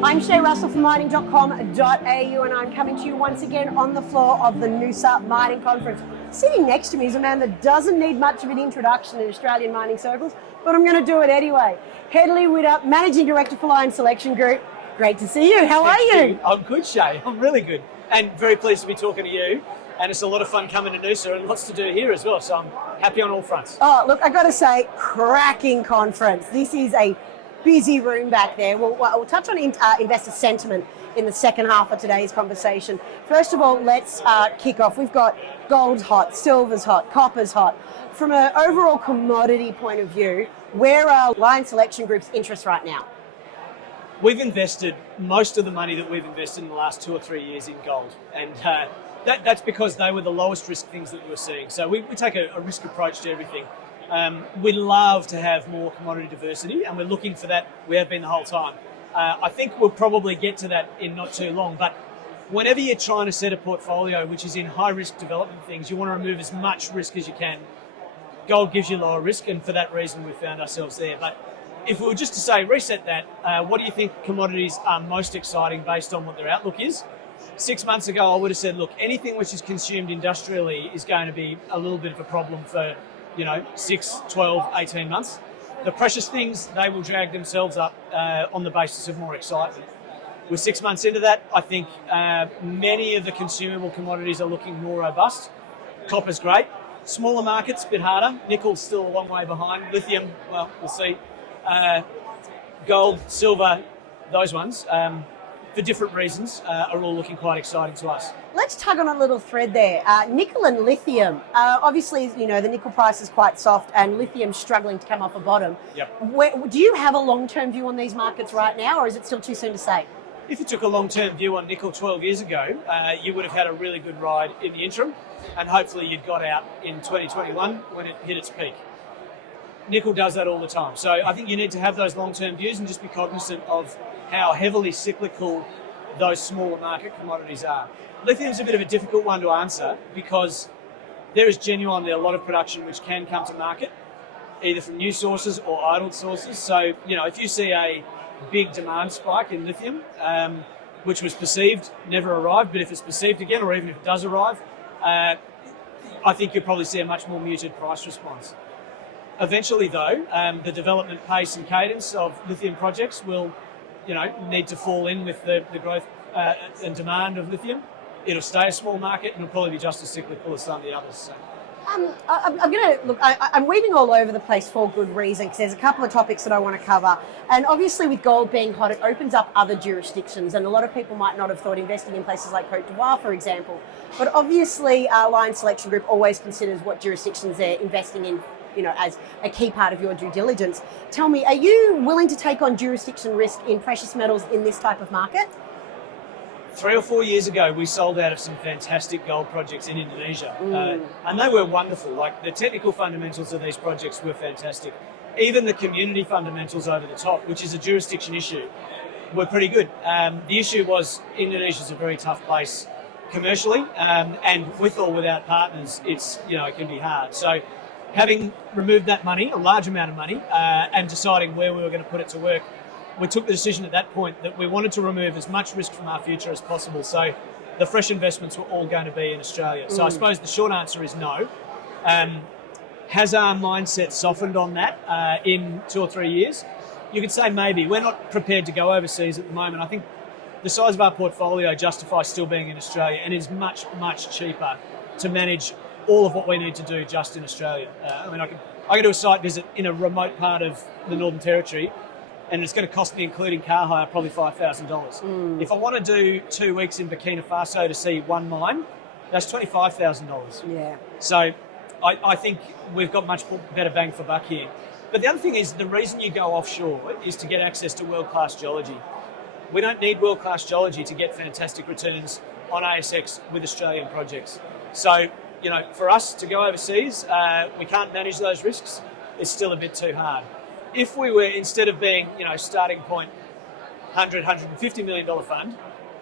I'm Shay Russell from mining.com.au and I'm coming to you once again on the floor of the Noosa Mining Conference. Sitting next to me is a man that doesn't need much of an introduction in Australian mining circles, but I'm going to do it anyway. Hedley Widdup, Managing Director for Lion Selection Group. Great to see you. How are you? I'm good, Shay. I'm really good. And very pleased to be talking to you. And it's a lot of fun coming to Noosa and lots to do here as well. So I'm happy on all fronts. Oh, look, I got to say, cracking conference. This is a busy room back there. We'll touch on investor sentiment in the second half of today's conversation. First of all, let's kick off. We've got gold's hot, silver's hot, copper's hot. From an overall commodity point of view, where are Lion Selection Group's interests right now? We've invested most of the money that we've invested in the last 2 or 3 years in gold. And that's because they were the lowest risk things that we were seeing. So we take a risk approach to everything. We love to have more commodity diversity, and we're looking for that. We have been the whole time. I think we'll probably get to that in not too long, but whenever you're trying to set a portfolio which is in high risk development things, you want to remove as much risk as you can. Gold gives you lower risk, and for that reason we found ourselves there. But if we were just to say reset that, what do you think commodities are most exciting based on what their outlook is? 6 months ago I would have said, look, anything which is consumed industrially is going to be a little bit of a problem for 6, 12, 18 months. The precious things, they will drag themselves up on the basis of more excitement. We're 6 months into that. I think many of the consumable commodities are looking more robust. Copper's great. Smaller markets, a bit harder. Nickel's still a long way behind. Lithium, well, we'll see. Gold, silver, those ones, for different reasons, are all looking quite exciting to us. Let's tug on a little thread there. Nickel and lithium. Obviously, the nickel price is quite soft and lithium's struggling to come off a bottom. Yep. Do you have a long-term view on these markets right now, or is it still too soon to say? If you took a long-term view on nickel 12 years ago, you would have had a really good ride in the interim, and hopefully you'd got out in 2021 when it hit its peak. Nickel does that all the time. So I think you need to have those long-term views and just be cognizant of how heavily cyclical those smaller market commodities are. Lithium's a bit of a difficult one to answer because there is genuinely a lot of production which can come to market, either from new sources or idle sources. So, if you see a big demand spike in lithium, which was perceived, never arrived, but if it's perceived again, or even if it does arrive, I think you'll probably see a much more muted price response. Eventually, though, the development pace and cadence of lithium projects will, need to fall in with the growth and demand of lithium. It'll stay a small market, and it'll probably be just as cyclical as some of the others. So. I'm weaving all over the place for good reason, because there's a couple of topics that I want to cover. And obviously with gold being hot, it opens up other jurisdictions, and a lot of people might not have thought investing in places like Cote d'Ivoire, for example. But obviously our Lion Selection Group always considers what jurisdictions they're investing in, as a key part of your due diligence. Tell me, are you willing to take on jurisdiction risk in precious metals in this type of market? 3 or 4 years ago, we sold out of some fantastic gold projects in Indonesia. And they were wonderful. Like, the technical fundamentals of these projects were fantastic. Even the community fundamentals over the top, which is a jurisdiction issue, were pretty good. The issue was Indonesia's a very tough place commercially, and with or without partners, it can be hard. So having removed that money, a large amount of money, and deciding where we were going to put it to work, we took the decision at that point that we wanted to remove as much risk from our future as possible. So the fresh investments were all going to be in Australia. So I suppose the short answer is no. Has our mindset softened on that in 2 or 3 years? You could say maybe. We're not prepared to go overseas at the moment. I think the size of our portfolio justifies still being in Australia, and is much, much cheaper to manage all of what we need to do just in Australia. I can do a site visit in a remote part of the Northern Territory, and it's going to cost me, including car hire, probably $5,000. If I want to do 2 weeks in Burkina Faso to see one mine, that's $25,000. Yeah. So I think we've got much better bang for buck here. But the other thing is, the reason you go offshore is to get access to world-class geology. We don't need world-class geology to get fantastic returns on ASX with Australian projects. So, for us to go overseas, we can't manage those risks. It's still a bit too hard. If we were, instead of being, starting point $100, $150 million fund,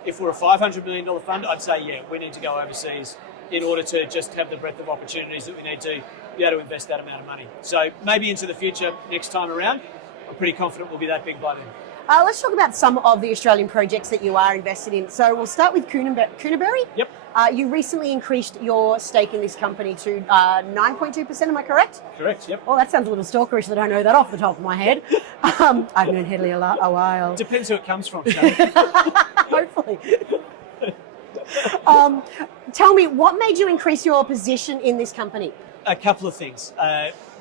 if we're a $500 million fund, I'd say, yeah, we need to go overseas in order to just have the breadth of opportunities that we need to be able to invest that amount of money. So maybe into the future, next time around, I'm pretty confident we'll be that big by then. Let's talk about some of the Australian projects that you are invested in. So we'll start with Kunterberry. Yep. You recently increased your stake in this company to 9.2%, am I correct? Correct, yep. Well, that sounds a little stalkerish that I know that off the top of my head. I've known Hedley a while. Depends who it comes from, Shay. Hopefully. Tell me, what made you increase your position in this company? A couple of things.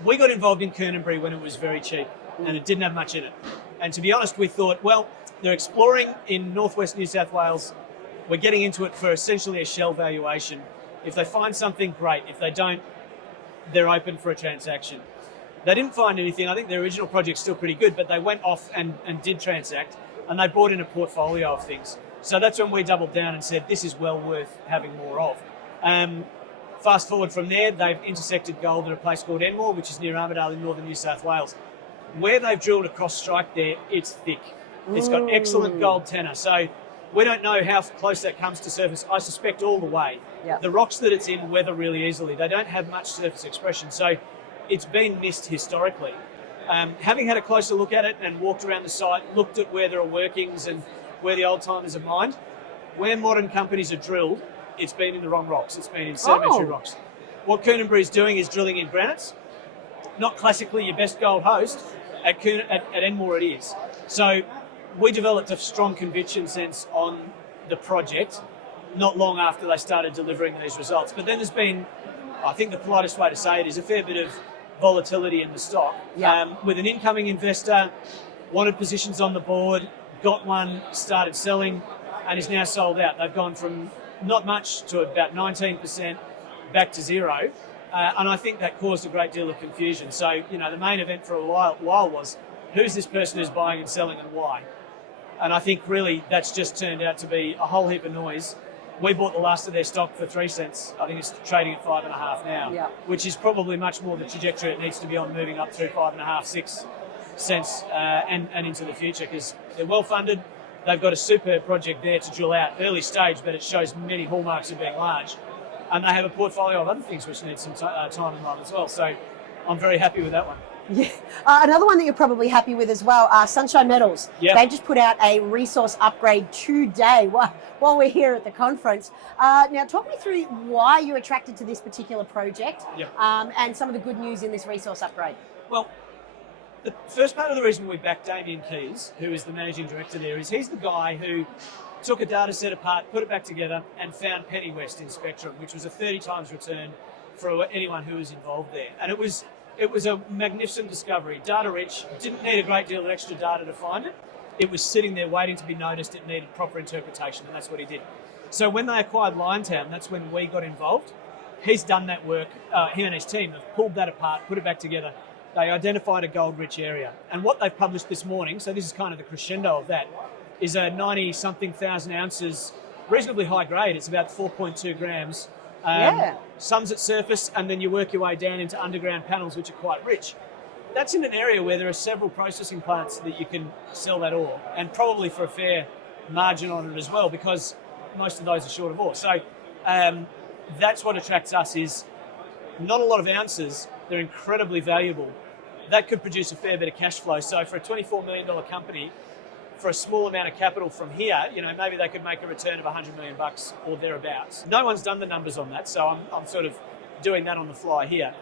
We got involved in Kunterberry when it was very cheap and it didn't have much in it. And to be honest, we thought, well, they're exploring in northwest New South Wales. We're getting into it for essentially a shell valuation. If they find something, great. If they don't, they're open for a transaction. They didn't find anything. I think their original project's still pretty good, but they went off and did transact, and they brought in a portfolio of things. So that's when we doubled down and said, this is well worth having more of. Fast forward from there, they've intersected gold at a place called Enmore, which is near Armidale in northern New South Wales. Where they've drilled across strike there, it's thick. It's got excellent gold tenor. So we don't know how close that comes to surface. I suspect all the way. Yep. The rocks that it's in weather really easily. They don't have much surface expression. So it's been missed historically. Having had a closer look at it and walked around the site, looked at where there are workings and where the old timers are mined, where modern companies are drilled, it's been in the wrong rocks. It's been in sedimentary rocks. What Kunterberry is doing is drilling in granites. Not classically your best gold host. At Enmore it is. So we developed a strong conviction sense on the project not long after they started delivering these results. But then there's been, I think the politest way to say it is, a fair bit of volatility in the stock. With an incoming investor, wanted positions on the board, got one, started selling, and is now sold out. They've gone from not much to about 19% back to zero. And I think that caused a great deal of confusion. So, the main event for a while was, who's this person who's buying and selling and why? And I think really that's just turned out to be a whole heap of noise. We bought the last of their stock for 3 cents. I think it's trading at 5.5 now, which is probably much more the trajectory it needs to be on, moving up through 5.5, 6 cents and into the future, because they're well funded. They've got a superb project there to drill out, early stage, but it shows many hallmarks of being large. And they have a portfolio of other things which need some time and love as well. So I'm very happy with that one. Yeah. Another one that you're probably happy with as well, Sunshine Metals. Yep. They've just put out a resource upgrade today while we're here at the conference. Now, talk me through why you're attracted to this particular project and some of the good news in this resource upgrade. Well, the first part of the reason we backed Damien Keys, who is the managing director there, is he's the guy who took a data set apart, put it back together, and found Penny West in Spectrum, which was a 30 times return for anyone who was involved there. And it was a magnificent discovery. Data rich, didn't need a great deal of extra data to find it. It was sitting there waiting to be noticed. It needed proper interpretation, and that's what he did. So when they acquired Liontown, that's when we got involved. He's done that work. He and his team have pulled that apart, put it back together. They identified a gold-rich area. And what they've published this morning, so this is kind of the crescendo of that, is a 90-something thousand ounces, reasonably high grade. It's about 4.2 grams. Some's at surface, and then you work your way down into underground panels, which are quite rich. That's in an area where there are several processing plants that you can sell that ore, and probably for a fair margin on it as well, because most of those are short of ore. So that's what attracts us, is not a lot of ounces. They're incredibly valuable. That could produce a fair bit of cash flow. So for a $24 million company, for a small amount of capital from here, maybe they could make a return of $100 million or thereabouts. No one's done the numbers on that, so I'm sort of doing that on the fly here.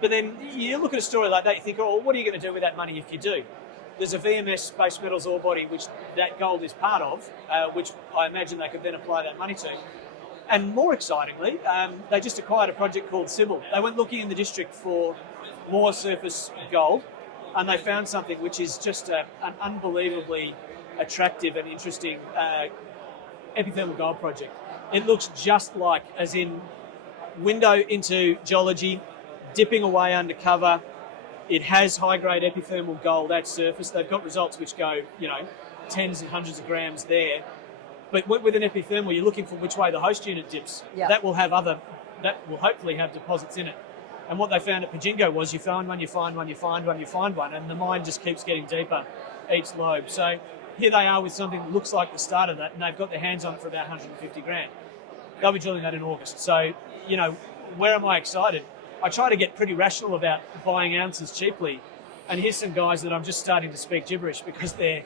But then you look at a story like that, you think, oh, what are you going to do with that money if you do? There's a VMS base metals ore body, which that gold is part of, which I imagine they could then apply that money to. And more excitingly, they just acquired a project called Sybil. They went looking in the district for more surface gold, and they found something which is just an unbelievably attractive and interesting epithermal gold project. It looks just like, as in window into geology, dipping away undercover. It has high-grade epithermal gold at surface. They've got results which go, tens and hundreds of grams there. But with an epithermal, you're looking for which way the host unit dips. Yep. That will hopefully have deposits in it. And what they found at Pajingo was you find one, you find one, you find one, you find one, and the mine just keeps getting deeper each lobe. So here they are with something that looks like the start of that, and they've got their hands on it for about 150 grand. They'll be drilling that in August. So, where am I excited? I try to get pretty rational about buying ounces cheaply. And here's some guys that I'm just starting to speak gibberish because they're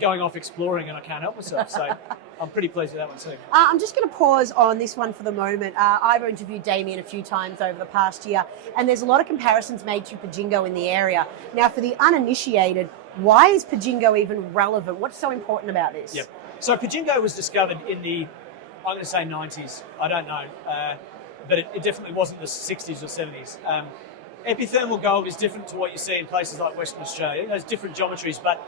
going off exploring and I can't help myself. So I'm pretty pleased with that one too. I'm just going to pause on this one for the moment. I've interviewed Damien a few times over the past year, and there's a lot of comparisons made to Pajingo in the area. Now, for the uninitiated, why is Pajingo even relevant? What's so important about this? Yep. So Pajingo was discovered in the, I'm going to say 90s. I don't know. But it definitely wasn't the 60s or 70s. Epithermal gold is different to what you see in places like Western Australia. There's different geometries, but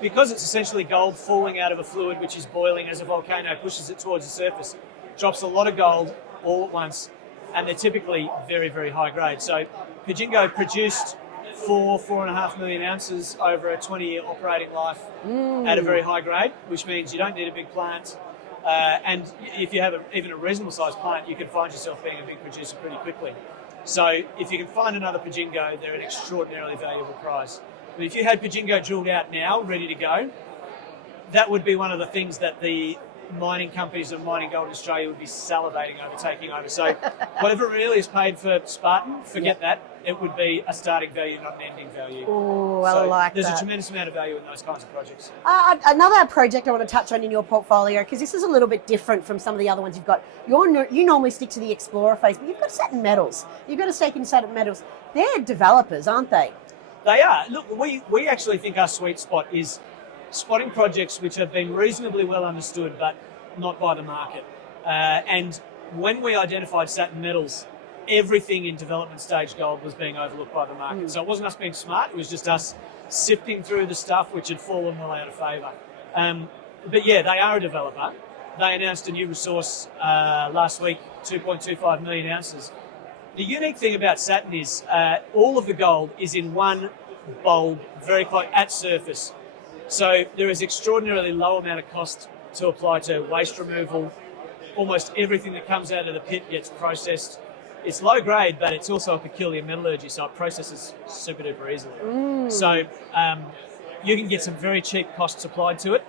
because it's essentially gold falling out of a fluid which is boiling as a volcano pushes it towards the surface, drops a lot of gold all at once, and they're typically very, very high grade. So Pajingo produced 4.5 million ounces over a 20-year operating life at a very high grade, which means you don't need a big plant. And if you have even a reasonable sized plant, you can find yourself being a big producer pretty quickly. So if you can find another Pajingo, they're an extraordinarily valuable prize. But if you had Pajingo drilled out now, ready to go, that would be one of the things that the mining companies and Mining Gold in Australia would be salivating over taking over. So whatever really is paid for Spartan, forget that. It would be a starting value, not an ending value. Oh, I like there's that. a tremendous amount of value in those kinds of projects. Another project I want to touch on in your portfolio, because this is a little bit different from some of the other ones you've got. You normally stick to the explorer phase, but you've got Saturn Metals. You've got a stake in Saturn Metals. They're developers, aren't they? They are. Look, we actually think our sweet spot is spotting projects which have been reasonably well understood, but not by the market. And when we identified Saturn Metals, everything in development stage gold was being overlooked by the market. So it wasn't us being smart, it was just us sifting through the stuff which had fallen well out of favour. But yeah, they are a developer. They announced a new resource last week, 2.25 million ounces. The unique thing about Saturn is all of the gold is in one bulb, very close at surface. So there is extraordinarily low amount of cost to apply to waste removal. Almost everything that comes out of the pit gets processed. It's low grade, but it's also a peculiar metallurgy, so it processes super duper easily. So you can get some very cheap costs applied to it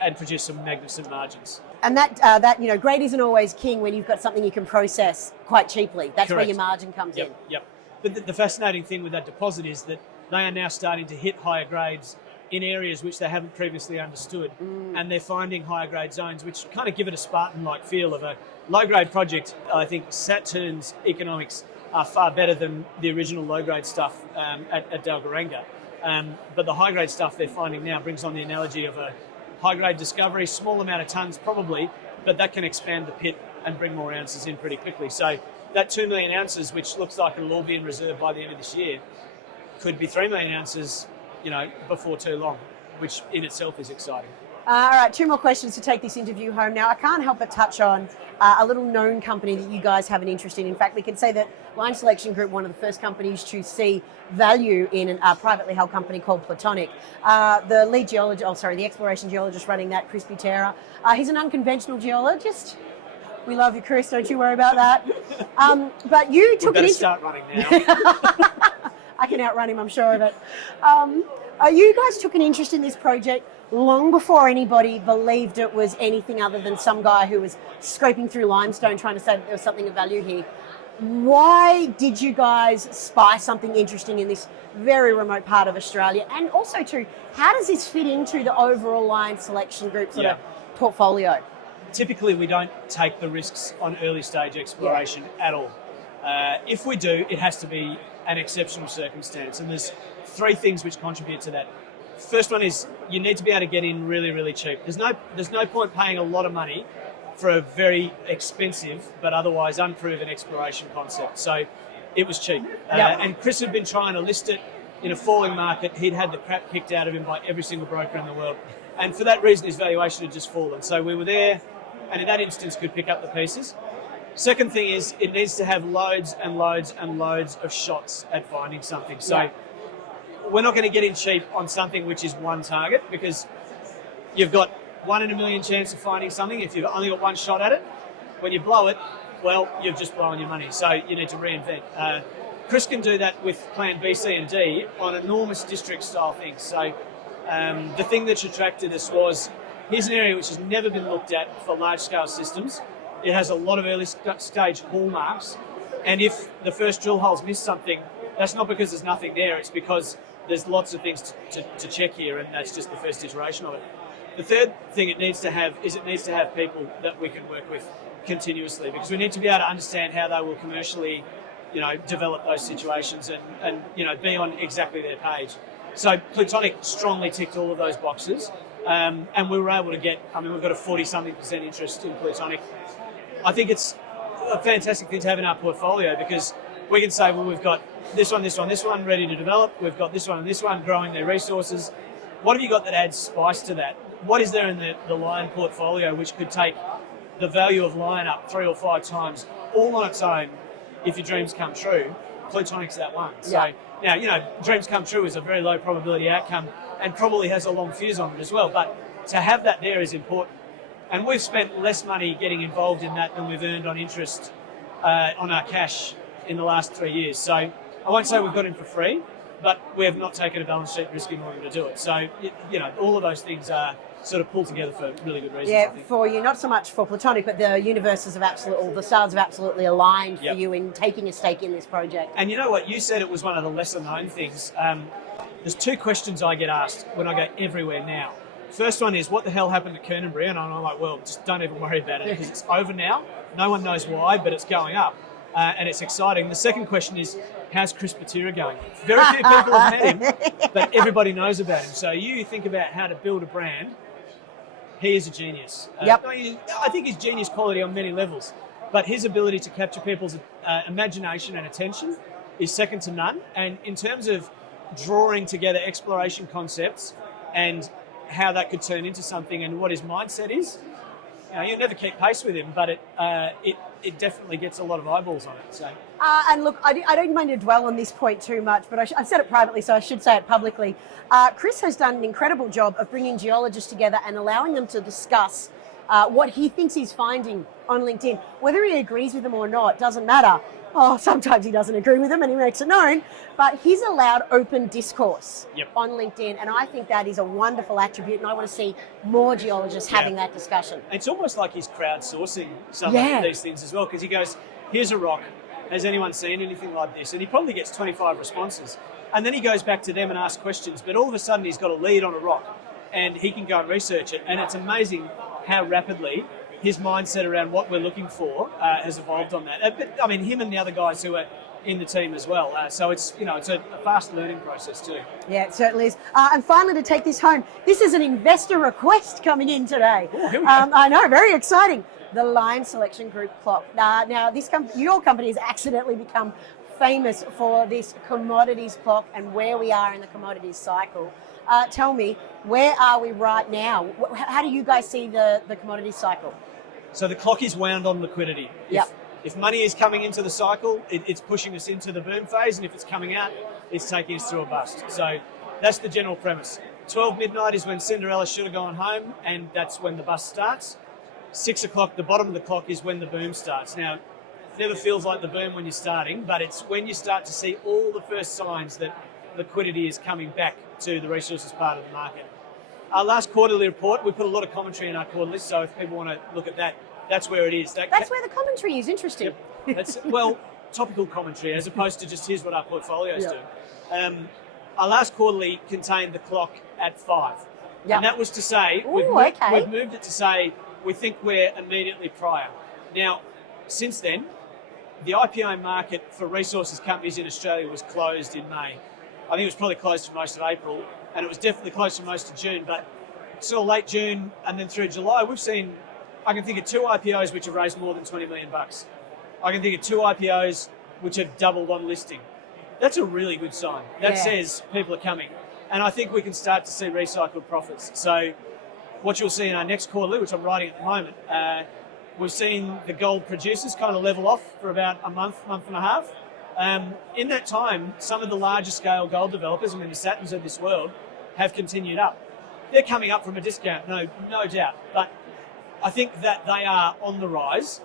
and produce some magnificent margins. And that grade isn't always king when you've got something you can process quite cheaply. That's Correct. where your margin comes in. Yep. But the fascinating thing with that deposit is that they are now starting to hit higher grades in areas which they haven't previously understood, and they're finding higher grade zones which kind of give it a Spartan-like feel of a low grade project. I think Saturn's economics are far better than the original low grade stuff at Dalgaranga, but the high grade stuff they're finding now brings on the analogy of a high grade discovery, small amount of tons probably, but that can expand the pit and bring more ounces in pretty quickly. So that 2 million ounces, which looks like it'll all be in reserve by the end of this year, could be 3 million ounces before too long, which in itself is exciting. All right, 2 more questions to take this interview home. Now, I can't help but touch on a little known company that you guys have an interest in. In fact, we can say that Line Selection Group, one of the first companies to see value in a privately held company called Platonic. The lead geologist, the exploration geologist running that, Chris Butera, he's an unconventional geologist. We love you, Chris. Don't you worry about that. But you took We better start running now. I can outrun him, I'm sure of it. You guys took an interest in this project long before anybody believed it was anything other than some guy who was scraping through limestone trying to say that there was something of value here. Why did you guys spy something interesting in this very remote part of Australia? And also, too, how does this fit into the overall Line Selection Group sort of portfolio? Typically, we don't take the risks on early stage exploration at all. If we do, it has to be an exceptional circumstance, and there's 3 things which contribute to that. First one is you need to be able to get in really, really cheap. There's no point paying a lot of money for a very expensive but otherwise unproven exploration concept. So it was cheap. And Chris had been trying to list it in a falling market. He'd had the crap kicked out of him by every single broker in the world. And for that reason, his valuation had just fallen. So we were there, and in that instance could pick up the pieces. Second thing is it needs to have loads and loads and loads of shots at finding something. So we're not going to get in cheap on something which is one target, because you've got 1 in a million chance of finding something if you've only got one shot at it. When you blow it, well, you've just blown your money. So you need to reinvent. Chris can do that with Plan B, C and D on enormous district style things. So the thing that attracted us was here's an area which has never been looked at for large scale systems. It has a lot of early stage hallmarks, and if the first drill holes miss something, That's not because there's nothing there. It's because there's lots of things to check here, and that's just the first iteration of it. The third thing it needs to have people that we can work with continuously, because we need to be able to understand how they will commercially, develop those situations and be on exactly their page. So Plutonic strongly ticked all of those boxes, and we were able to we've got a 40-something% interest in Plutonic. I think it's a fantastic thing to have in our portfolio, because we can say, well, we've got this one ready to develop, we've got this one and this one growing their resources. What have you got that adds spice to that? What is there in the Lion portfolio which could take the value of Lion up 3 or 5 times all on its own if your dreams come true? Plutonic's that one. Yeah. So now, dreams come true is a very low probability outcome and probably has a long fuse on it as well. But to have that there is important. And we've spent less money getting involved in that than we've earned on interest on our cash in the last 3 years. So I won't say we've got in for free, but we have not taken a balance sheet risk in order to do it. So, all of those things are sort of pulled together for really good reasons. Yeah, for you, not so much for Plutonic, but the universes have the stars have absolutely aligned for you in taking a stake in this project. And you know what? You said it was one of the lesser known things. There's 2 questions I get asked when I go everywhere now. First one is, what the hell happened to Kunterberry? And I'm like, well, just don't even worry about it, because it's over now. No one knows why, but it's going up. And it's exciting. The second question is, how's Chris Patira going? Very few people have met him, but everybody knows about him. So you think about how to build a brand. He is a genius. Yep. I think he's genius quality on many levels, but his ability to capture people's imagination and attention is second to none. And in terms of drawing together exploration concepts and how that could turn into something and what his mindset is, you'll never keep pace with him, but it definitely gets a lot of eyeballs on it. So. And look, I don't mean to dwell on this point too much, but I've said it privately, so I should say it publicly. Chris has done an incredible job of bringing geologists together and allowing them to discuss what he thinks he's finding on LinkedIn. Whether he agrees with them or not doesn't matter. Oh, sometimes he doesn't agree with them and he makes it known, but he's allowed open discourse on LinkedIn, and I think that is a wonderful attribute, and I want to see more geologists having that discussion. It's almost like he's crowdsourcing some of these things as well, because he goes, here's a rock, has anyone seen anything like this? And he probably gets 25 responses, and then he goes back to them and asks questions, but all of a sudden he's got a lead on a rock, and he can go and research it, and it's amazing how rapidly his mindset around what we're looking for has evolved on that. But I mean, him and the other guys who are in the team as well. So it's it's a fast learning process too. Yeah, it certainly is. And finally, to take this home, this is an investor request coming in today. Ooh, here we go. I know, very exciting. The Lion Selection Group clock. Now, your company has accidentally become famous for this commodities clock and where we are in the commodities cycle. Tell me, where are we right now? How do you guys see the commodities cycle? So the clock is wound on liquidity. If money is coming into the cycle, it's pushing us into the boom phase, and if it's coming out, it's taking us through a bust. So that's the general premise. 12 midnight is when Cinderella should have gone home, and that's when the bust starts. 6 o'clock, the bottom of the clock, is when the boom starts. Now, it never feels like the boom when you're starting, but it's when you start to see all the first signs that liquidity is coming back to the resources part of the market. Our last quarterly report, we put a lot of commentary in our quarterly, so if people want to look at that, that's where it is. That's where the commentary is. Interesting. Yep. Topical commentary as opposed to just here's what our portfolios do. Our last quarterly contained the clock at 5. Yep. And that was to say, we've moved it to say we think we're immediately prior. Now, since then, the IPO market for resources companies in Australia was closed in May. I think it was probably closed for most of April, and it was definitely closed for most of June, but till late June and then through July, we've seen, I can think of 2 IPOs which have raised more than $20 million. I can think of 2 IPOs which have doubled on listing. That's a really good sign. That says people are coming. And I think we can start to see recycled profits. So what you'll see in our next quarterly, which I'm writing at the moment, we've seen the gold producers kind of level off for about a month and a half. In that time, some of the larger scale gold developers, the Saturns of this world, have continued up. They're coming up from a discount, no doubt. But I think that they are on the rise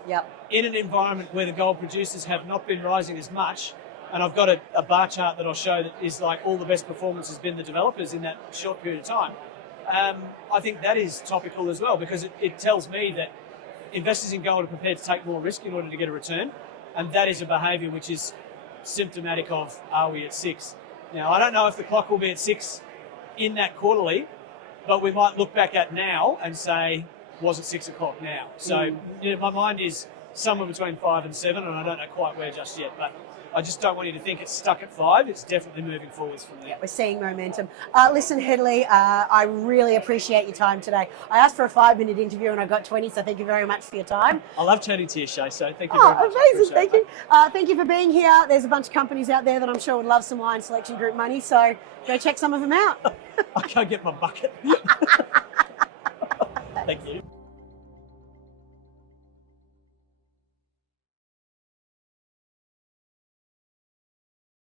in an environment where the gold producers have not been rising as much. And I've got a bar chart that I'll show that is like all the best performance has been the developers in that short period of time. I think that is topical as well, because it tells me that investors in gold are prepared to take more risk in order to get a return. And that is a behaviour which is symptomatic of, are we at 6? Now, I don't know if the clock will be at 6 in that quarterly, but we might look back at now and say, was it 6 o'clock now? So my mind is somewhere between 5 and 7, and I don't know quite where just yet, but I just don't want you to think it's stuck at 5. It's definitely moving forwards from there. Yeah, we're seeing momentum. Listen, Hedley, I really appreciate your time today. I asked for a 5-minute interview and I got 20, so thank you very much for your time. I love chatting to you, Shay, so thank you very much. Amazing, thank you. Thank you for being here. There's a bunch of companies out there that I'm sure would love some Lion Selection Group money, so go check some of them out. I'll go get my bucket. Thank you.